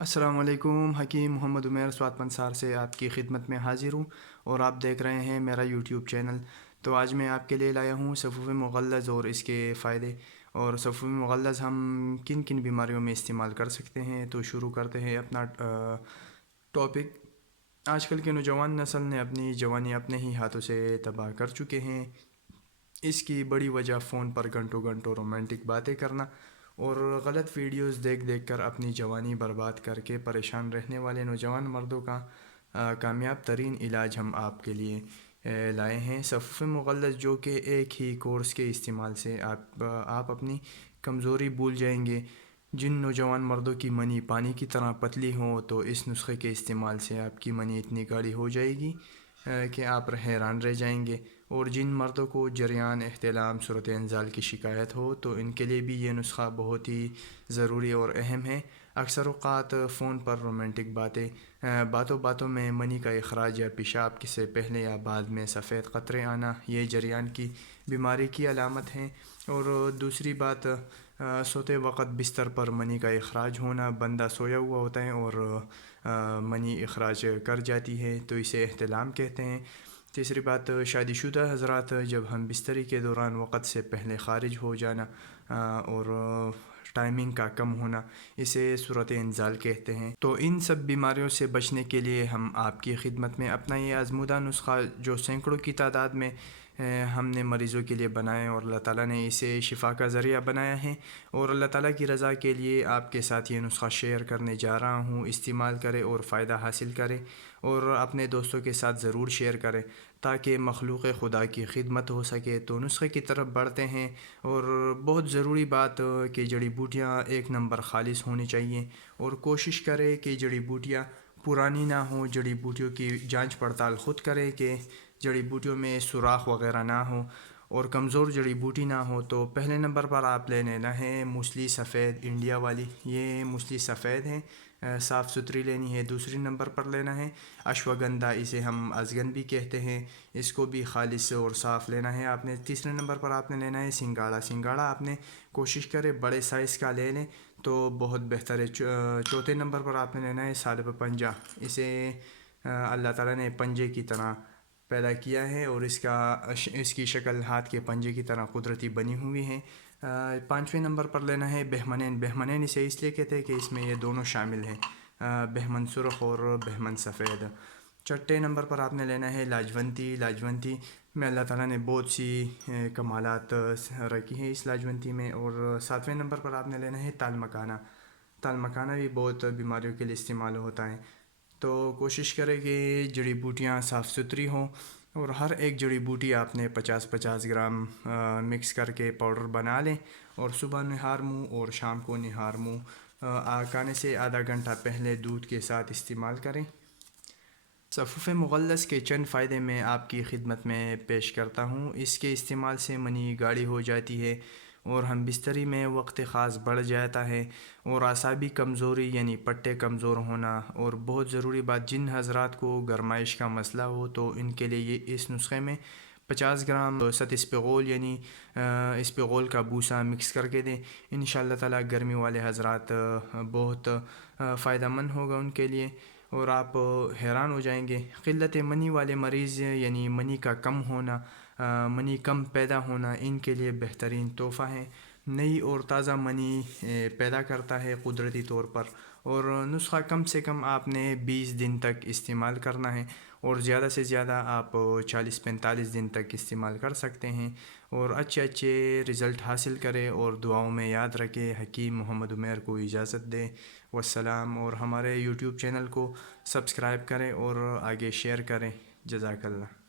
السلام علیکم، حکیم محمد عمیر سوات پنسار سے آپ کی خدمت میں حاضر ہوں اور آپ دیکھ رہے ہیں میرا یوٹیوب چینل۔ تو آج میں آپ کے لیے لایا ہوں صفوف مغلظ اور اس کے فائدے، اور صفوف مغلظ ہم کن کن بیماریوں میں استعمال کر سکتے ہیں۔ تو شروع کرتے ہیں اپنا ٹاپک۔ آج کل کے نوجوان نسل نے اپنی جوانی اپنے ہی ہاتھوں سے تباہ کر چکے ہیں۔ اس کی بڑی وجہ فون پر گھنٹوں گھنٹوں رومانٹک باتیں کرنا اور غلط ویڈیوز دیکھ دیکھ کر اپنی جوانی برباد کر کے پریشان رہنے والے نوجوان مردوں کا کامیاب ترین علاج ہم آپ کے لیے لائے ہیں۔ صفوف مغلظ، جو کہ ایک ہی کورس کے استعمال سے آپ اپنی کمزوری بھول جائیں گے۔ جن نوجوان مردوں کی منی پانی کی طرح پتلی ہو تو اس نسخے کے استعمال سے آپ کی منی اتنی گاڑھی ہو جائے گی کہ آپ حیران رہ جائیں گے۔ اور جن مردوں کو جریان، احتلام، صورت انزال کی شکایت ہو تو ان کے لیے بھی یہ نسخہ بہت ہی ضروری اور اہم ہے۔ اکثر اوقات فون پر رومانٹک باتوں باتوں میں منی کا اخراج یا پیشاب سے پہلے یا بعد میں سفید قطرے آنا یہ جریان کی بیماری کی علامت ہیں۔ اور دوسری بات، سوتے وقت بستر پر منی کا اخراج ہونا۔ بندہ سویا ہوا ہوتا ہے اور منی اخراج کر جاتی ہے تو اسے احتلام کہتے ہیں۔ تیسری بات، شادی شدہ حضرات جب ہم بستری کے دوران وقت سے پہلے خارج ہو جانا اور ٹائمنگ کا کم ہونا، اسے صورت انزال کہتے ہیں۔ تو ان سب بیماریوں سے بچنے کے لیے ہم آپ کی خدمت میں اپنا یہ آزمودہ نسخہ، جو سینکڑوں کی تعداد میں ہم نے مریضوں کے لیے بنایا اور اللہ تعالیٰ نے اسے شفا کا ذریعہ بنایا ہے، اور اللہ تعالیٰ کی رضا کے لیے آپ کے ساتھ یہ نسخہ شیئر کرنے جا رہا ہوں۔ استعمال کریں اور فائدہ حاصل کریں، اور اپنے دوستوں کے ساتھ ضرور شیئر کریں تاکہ مخلوق خدا کی خدمت ہو سکے۔ تو نسخے کی طرف بڑھتے ہیں، اور بہت ضروری بات کہ جڑی بوٹیاں ایک نمبر خالص ہونی چاہیے، اور کوشش کریں کہ جڑی بوٹیاں پرانی نہ ہوں۔ جڑی بوٹیوں کی جانچ پڑتال خود کریں کہ جڑی بوٹیوں میں سوراخ وغیرہ نہ ہو اور کمزور جڑی بوٹی نہ ہو۔ تو پہلے نمبر پر آپ لینا ہے موسلی سفید انڈیا والی، یہ موسلی سفید ہے، صاف ستھری لینی ہے۔ دوسری نمبر پر لینا ہے اشوگندھا، اسے ہم ازگن بھی کہتے ہیں، اس کو بھی خالص اور صاف لینا ہے آپ نے۔ تیسرے نمبر پر آپ نے لینا ہے سنگاڑا آپ نے کوشش کرے بڑے سائز کا لے لیں تو بہت بہتر ہے۔ چوتھے نمبر پر آپ نے لینا ہے سالب پنجہ، اسے اللہ تعالیٰ نے پنجے کی طرح پیدا کیا ہے اور اس کی شکل ہاتھ کے پنجے کی طرح قدرتی بنی ہوئی ہے۔ پانچویں نمبر پر لینا ہے بہمنین اسے اس لیے کہتے ہیں کہ اس میں یہ دونوں شامل ہیں، بہمن سرخ اور بہمن سفید۔ چھٹے نمبر پر آپ نے لینا ہے لاجونتی میں اللہ تعالیٰ نے بہت سی کمالات رکھی ہیں اس لاجونتی میں۔ اور ساتویں نمبر پر آپ نے لینا ہے تال مکھانا بھی بہت بیماریوں کے لیے استعمال ہوتا ہے۔ تو کوشش کریں کہ جڑی بوٹیاں صاف ستھری ہوں، اور ہر ایک جڑی بوٹی آپ نے 50 گرام مکس کر کے پاؤڈر بنا لیں، اور صبح نہار منہ اور شام کو نہار منہ کھانے سے آدھا گھنٹہ پہلے دودھ کے ساتھ استعمال کریں۔ صفوف مغلظ کے چند فائدے میں آپ کی خدمت میں پیش کرتا ہوں۔ اس کے استعمال سے منی گاڑھی ہو جاتی ہے، اور ہم بستری میں وقت خاص بڑھ جاتا ہے، اور اعصابی کمزوری یعنی پٹے کمزور ہونا۔ اور بہت ضروری بات، جن حضرات کو گرمائش کا مسئلہ ہو تو ان کے لیے یہ اس نسخے میں 50 گرام ست اسپغول یعنی اسپغول کا بوسا مکس کر کے دیں۔ انشاءاللہ تعالیٰ گرمی والے حضرات بہت فائدہ مند ہوگا ان کے لیے، اور آپ حیران ہو جائیں گے۔ قلت منی والے مریض یعنی منی کا کم ہونا، منی کم پیدا ہونا، ان کے لیے بہترین تحفہ ہے۔ نئی اور تازہ منی پیدا کرتا ہے قدرتی طور پر، اور نسخہ کم سے کم آپ نے 20 دن تک استعمال کرنا ہے، اور زیادہ سے زیادہ آپ 40-45 دن تک استعمال کر سکتے ہیں، اور اچھے رزلٹ حاصل کریں۔ اور دعاؤں میں یاد رکھیں۔ حکیم محمد عمیر کو اجازت دیں، والسلام۔ اور ہمارے یوٹیوب چینل کو سبسکرائب کریں اور آگے شیئر کریں۔ جزاک اللہ۔